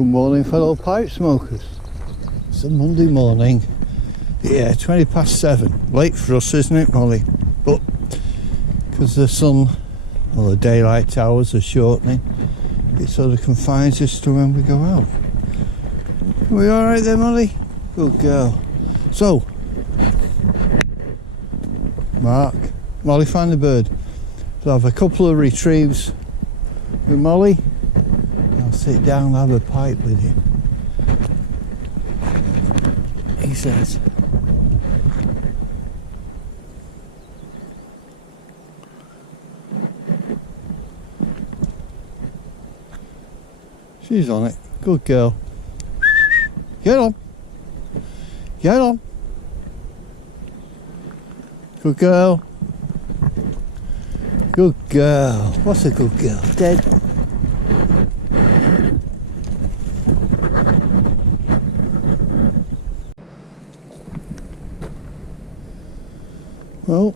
Good morning, fellow pipe smokers. It's a Monday morning. Yeah, 7:20. Late for us, isn't it, Molly? But because the sun, or the daylight hours are shortening, it sort of confines us to when we go out. Are we all right there, Molly? Good girl. So, Mark, Molly, find the bird. So I have a couple of retrieves with Molly. I'll sit down and have a pipe with you. He says. She's on it. Good girl. Get on. Get on. Good girl. Good girl. What's a good girl? Dead. Well,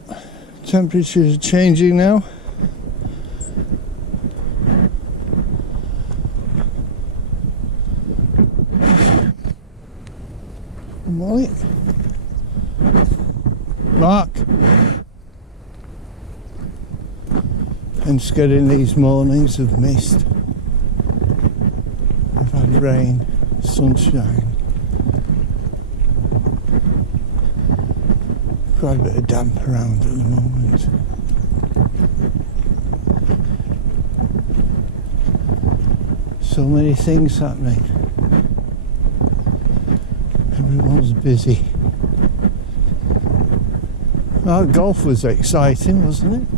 temperatures are changing now. Molly. Mark. Hence getting these mornings of mist. We've had rain, sunshine. Quite a bit of damp around at the moment. So many things happening. Everyone's busy. Well, golf was exciting, wasn't it?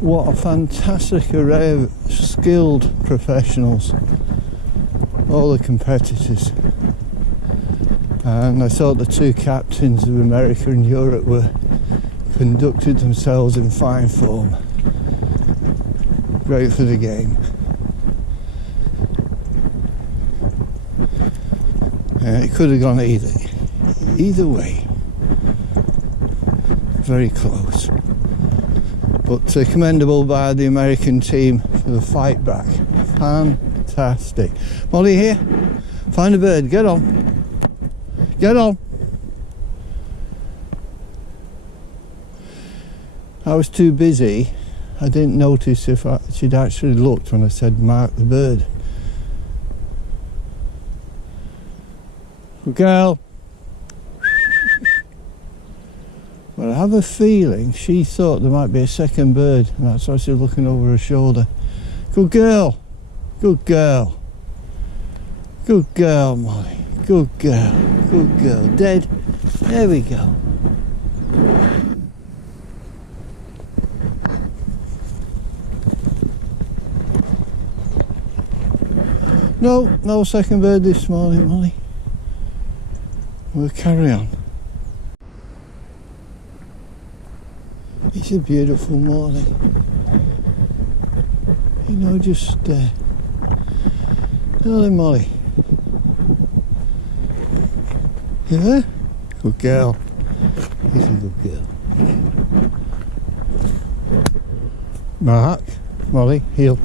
What a fantastic array of skilled professionals. All the competitors. And I thought the two captains of America and Europe conducted themselves in fine form. Great for the game. It could have gone either way. Very close. But commendable by the American team for the fight back. Fantastic. Molly here. Find a bird. Get on. Get on. I was too busy. I didn't notice if she'd actually looked when I said mark the bird. Good girl. Well, I have a feeling she thought there might be a second bird, and that's why she's looking over her shoulder. Good girl. Good girl. Good girl, Molly. Good girl. Good girl. Dead. There we go. No second bird this morning, Molly. We'll carry on. It's a beautiful morning. You know, just hello, Molly. You there? Good girl. He's a good girl. Mark. Molly, heel.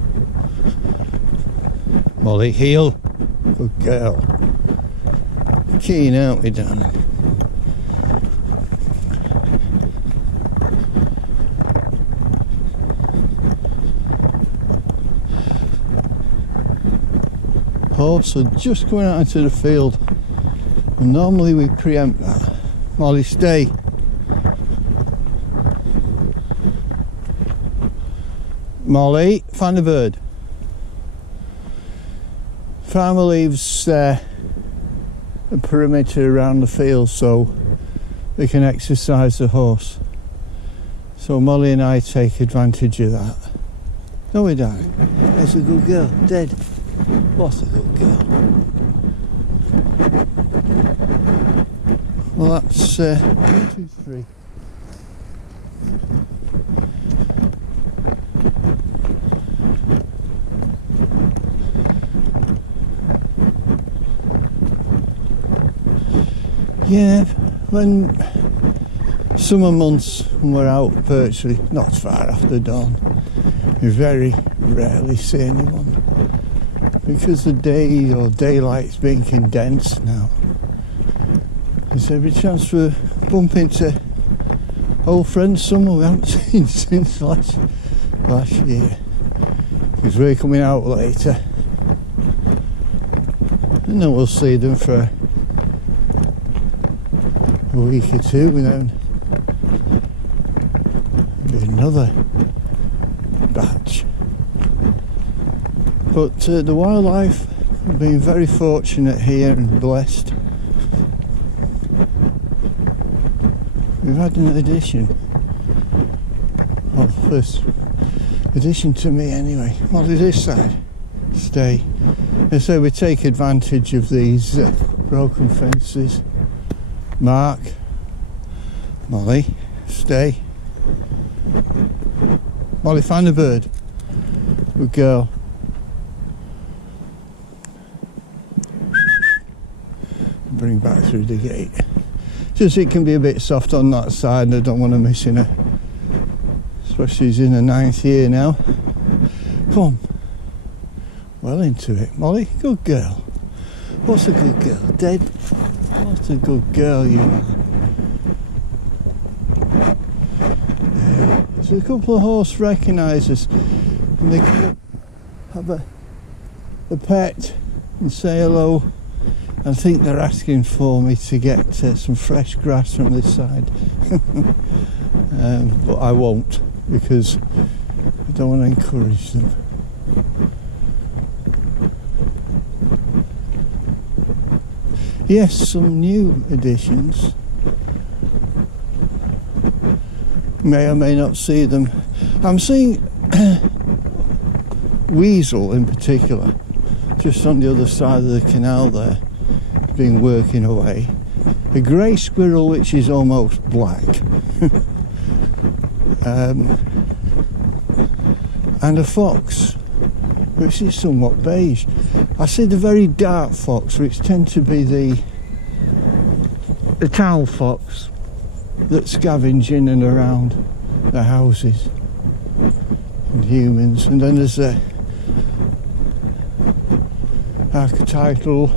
Molly, heel. Good girl. Keen, aren't we, darling? Horse are just going out into the field, and normally we preempt that. Molly, stay. Molly, find a bird. Farmer leaves a perimeter around the field so they can exercise the horse. So Molly and I take advantage of that. No, we don't. That's a good girl. Dead. What's a good girl? Well, that's 1, 2, 3. Yeah, when summer months when we're out virtually not far after dawn, we very rarely see anyone because the day or daylight's being condensed now, there's every chance for bump into old friends, someone we haven't seen since last year, because we're coming out later, and then we'll see them for a week or two, and then there'll be another batch. But the wildlife, we've been very fortunate here and blessed. We've had an addition. Well, first addition to me anyway. Well, to this side, stay. And so we take advantage of these broken fences. Mark, Molly, stay. Molly, find a bird. Good girl. Bring back through the gate. Just it can be a bit soft on that side, and I don't want to miss her, especially she's in her 9th year now. Come on, well into it, Molly. Good girl. What's a good girl, Dead? What a good girl you are. There's a couple of horse recognisers, and they come up, have a pet and say hello. I think they're asking for me to get some fresh grass from this side. But I won't, because I don't want to encourage them. Yes, some new additions. May or may not see them. I'm seeing weasel in particular, just on the other side of the canal there, been working away. A grey squirrel which is almost black. And a fox which is somewhat beige. I see the very dark fox, which tend to be the town fox that scavenge in and around the houses and humans. And then there's the archetypal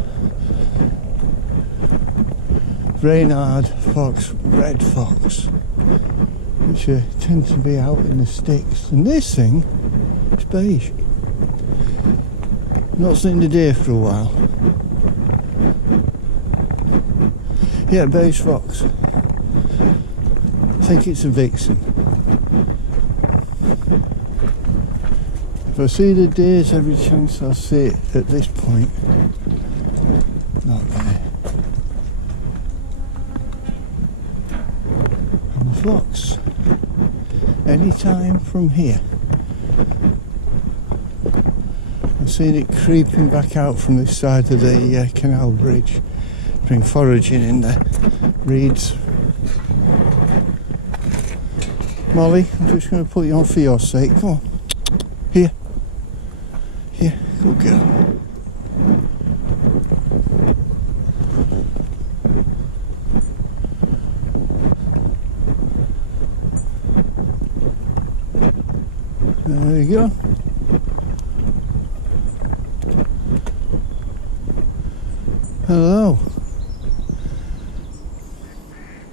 Reynard fox, red fox, which tend to be out in the sticks. And this thing is beige. Not seen the deer for a while. Yeah, beige fox. I think it's a vixen. If I see the deers, every chance I'll see it at this point. Not there. And the fox, any time from here. I've seen it creeping back out from this side of the canal bridge, been foraging in the reeds. Molly, I'm just going to put you on for your sake. Come on. Here. Here, good girl. There you go. Hello.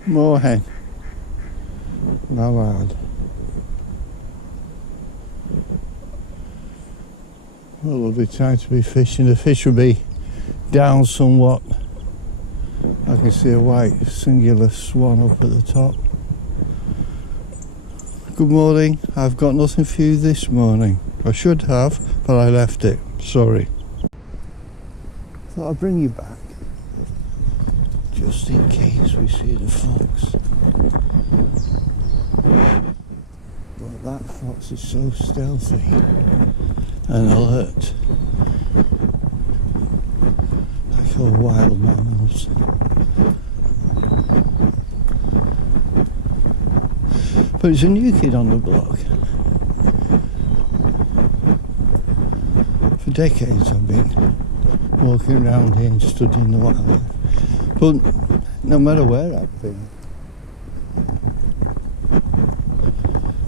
Moorhen. Mallard. Well, lovely time to be fishing. The fish will be down somewhat. I can see a white singular swan up at the top. Good morning. I've got nothing for you this morning. I should have, but I left it. Sorry. Thought I'd bring you back, just in case we see the fox. But that fox is so stealthy and alert, like all wild mammals. But it's a new kid on the block. For decades I've been walking around here and studying the wildlife. But no matter where I've been,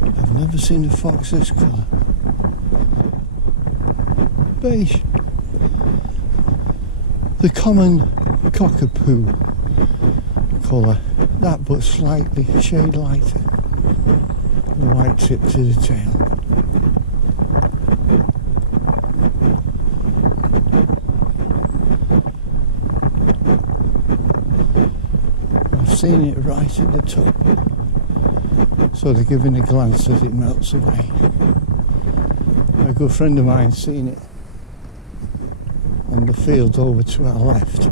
I've never seen a fox this colour. Beige. the common cockapoo colour, that but slightly shade lighter. The white tip to the tail. I've seen it right at the top, sort of giving a glance as it melts away. A good friend of mine's seen it on the field over to our left.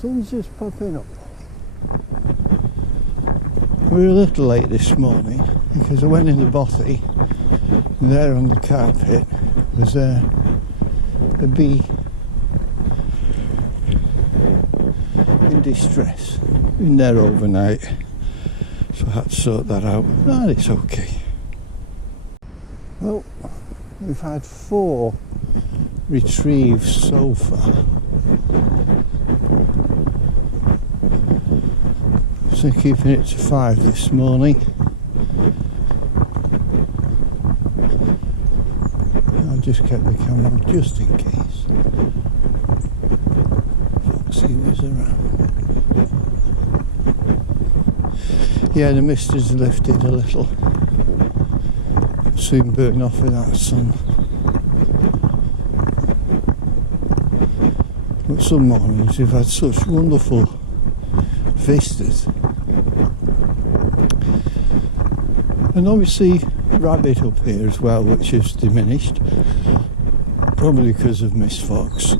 Sun's just popping up. We were a little late this morning because I went in the bothy and there on the carpet was a bee in distress. Been there overnight, so I had to sort that out, and it's okay. Well, we've had 4 retrieves so far. So keeping it to 5 this morning. I've just kept the camera on just in case Foxy was around. Yeah, the mist has lifted a little. Soon burn off with that sun. But some mornings we've had such wonderful vistas. And obviously rabbit up here as well, which has diminished, probably because of Miss Fox.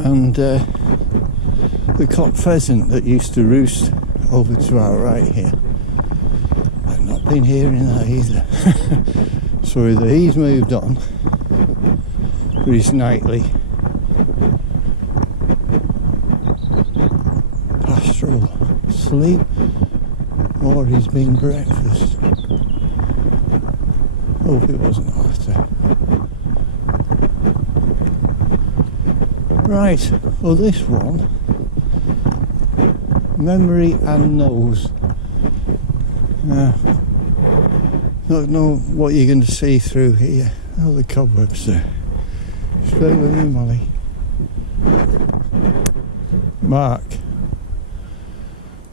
And the cock pheasant that used to roost over to our right here, I've not been hearing that either. So either he's moved on for his nightly pastoral sleep, or he's been breakfast. Hope it wasn't the latter. Right, well this one, memory and nose. Don't know what you're going to see through here. Oh, the cobwebs there. Straight with me, Molly. Mark.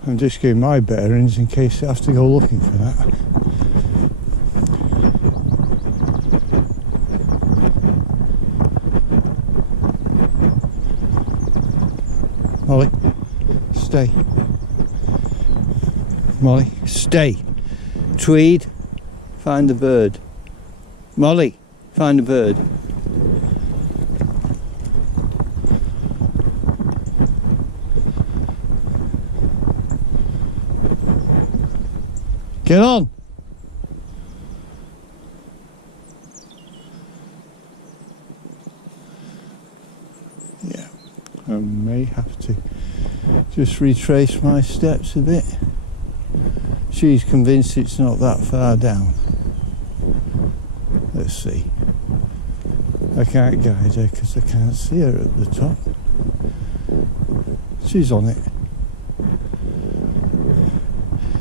I'm just getting my bearings in case I have to go looking for that. Molly, stay. Molly, stay. Tweed, find the bird. Molly, find the bird. Get on! Yeah, I may have to just retrace my steps a bit. She's convinced it's not that far down. Let's see. I can't guide her because I can't see her at the top. She's on it.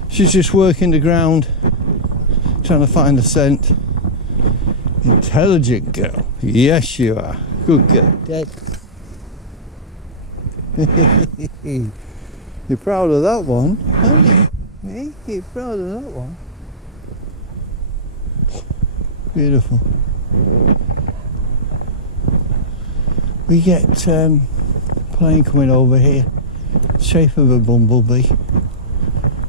She's just working the ground, trying to find the scent. Intelligent girl. Yes, you are. Good girl. Dead. You're proud of that one, aren't you? Hey, you're proud of that one. Beautiful. We get plane coming over here, shape of a bumblebee.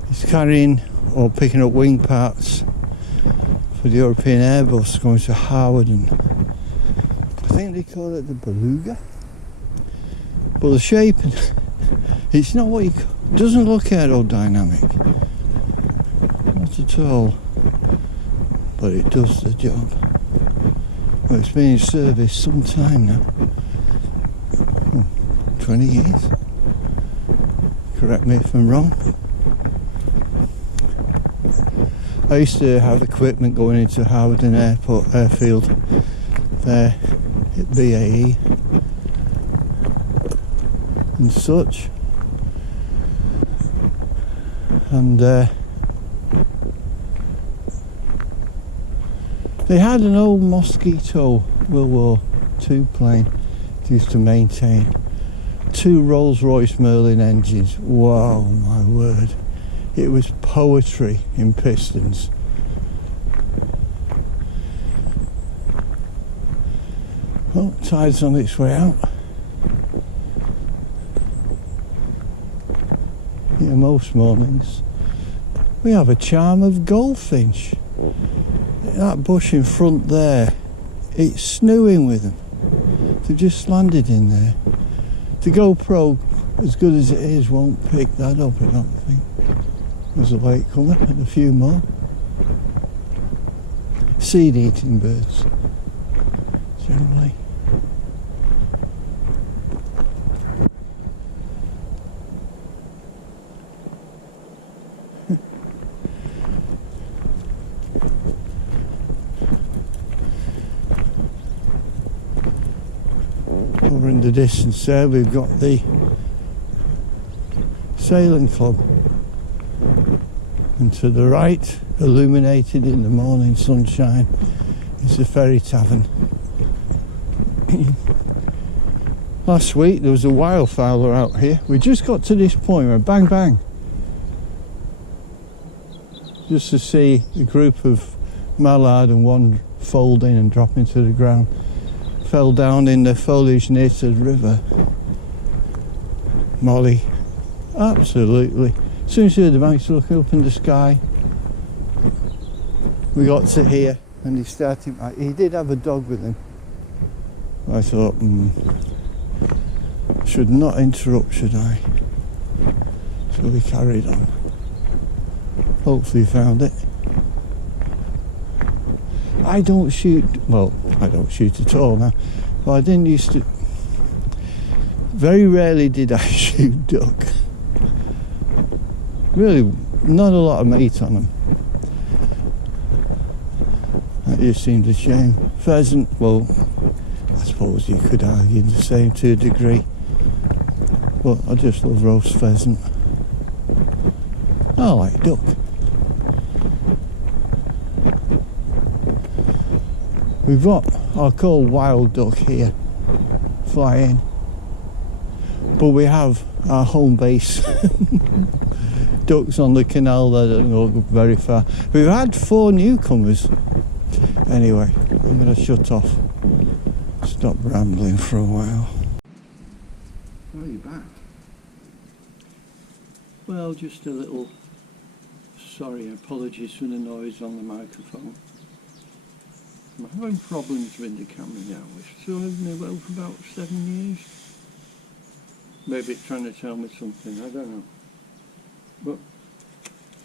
It's carrying or picking up wing parts for the European Airbus going to Howard, and I think they call it the beluga. But the shape, it's not what you call, doesn't look aerodynamic, not at all, but it does the job. Well, it's been in service some time now, 20 years, correct me if I'm wrong. I used to have equipment going into Howden Airfield there at BAE. and such. And they had an old Mosquito World War II plane they used to maintain. 2 Rolls-Royce Merlin engines. Wow, my word. It was poetry in pistons. Well, tide's on its way out. Yeah, most mornings. We have a charm of goldfinch. That bush in front there, it's snowing with them. They've just landed in there. The GoPro, as good as it is, won't pick that up, I don't think. There's a late comer and a few more. Seed-eating birds, generally. Over in the distance there we've got the sailing club, and to the right, illuminated in the morning sunshine, is the ferry tavern. Last week there was a wildfowler out here. We just got to this point where bang bang, just to see a group of mallard and one folding and dropping to the ground. Fell down in the foliage near to the river. Molly, absolutely. As soon as she heard the banks looking up in the sky, we got to here, and he did have a dog with him. I thought, should not interrupt, should I? So we carried on. Hopefully found it. I don't shoot, well, I don't shoot at all now, but I didn't used to. Very rarely did I shoot duck. Really, not a lot of meat on them. That just seemed a shame. Pheasant, well, I suppose you could argue the same to a degree, but I just love roast pheasant. I like duck. We've got our called wild duck here, flying, but we have our home base ducks on the canal that don't go very far. We've had 4 newcomers. Anyway, I'm going to shut off, stop rambling for a while. Are you back? Well, just a little, sorry, apologies for the noise on the microphone. I'm having problems with the camera now. It's still lived me well for about 7 years. Maybe it's trying to tell me something, I don't know. But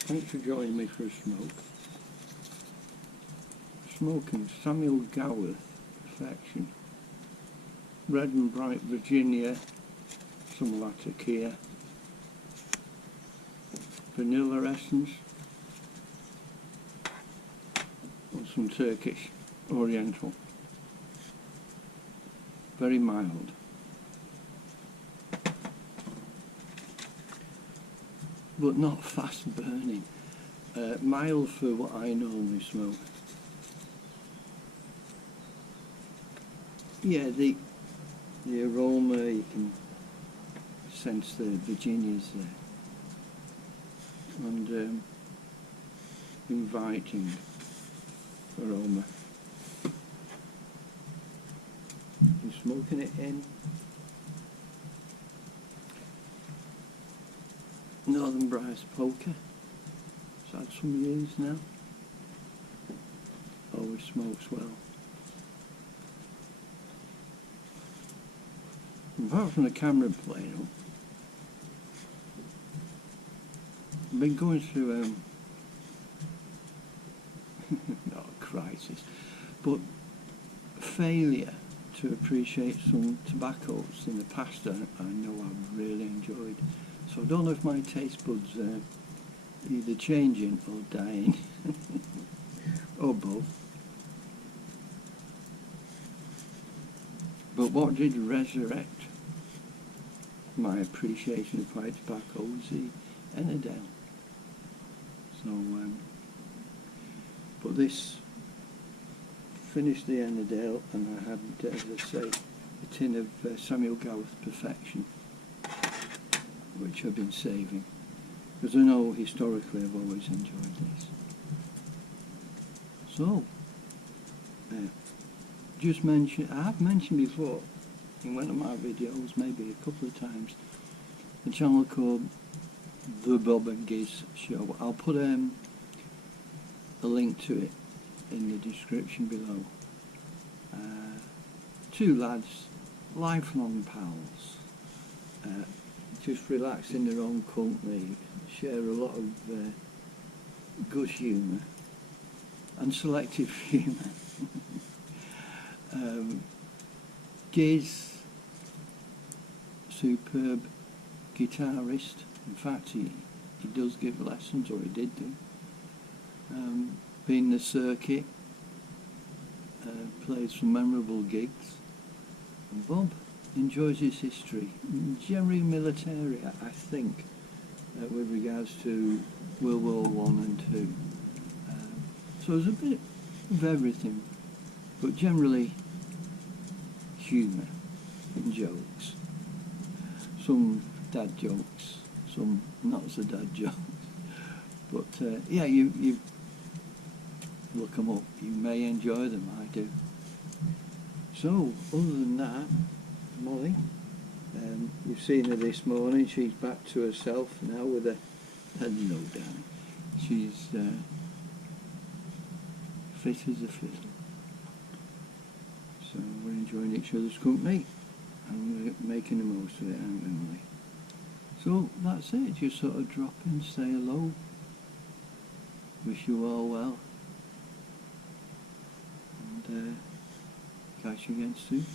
thanks for joining me for a smoke. Smoking Samuel Gawith, Perfection. Red and Bright Virginia, some Latakia. Vanilla essence. And some Turkish Oriental. Very mild. But not fast burning. Mild for what I normally smoke. Yeah, the aroma, you can sense the Virginias there. And inviting aroma. I'm smoking it in Northern Briars Poker. It's had some years now. Always smokes well. Apart from the camera playing up, I've been going through not a crisis, but failure to appreciate some tobaccos in the past I know I've really enjoyed. So I don't know if my taste buds are either changing or dying, or both. But what did resurrect my appreciation of white tobacco was the Ennerdale. So, but this finished the Ennerdale, and I had, as I say, a tin of Samuel Gawith Perfection, which I've been saving, because I know historically I've always enjoyed this. So, just mention, I have mentioned before in one of my videos, maybe a couple of times, a channel called The Bob and Giz Show. I'll put a link to it in the description below. Two lads, lifelong pals, just relax in their own company, share a lot of good humour and selective humour. Giz, superb guitarist. In fact, he does give lessons, or he did do. Been in the circuit, plays some memorable gigs. And Bob enjoys his history, generally military, I think, with regards to World War I and II. So there's a bit of everything, but generally humour and jokes. Some dad jokes, some not so dad jokes. But yeah, you look them up. You may enjoy them, I do. So, other than that, Molly, you've seen her this morning. She's back to herself now with a hello down. She's fit as a fiddle. So we're enjoying each other's company and we're making the most of it, aren't we, Molly? So that's it. Just sort of drop in, say hello. Wish you all well. And catch you again soon.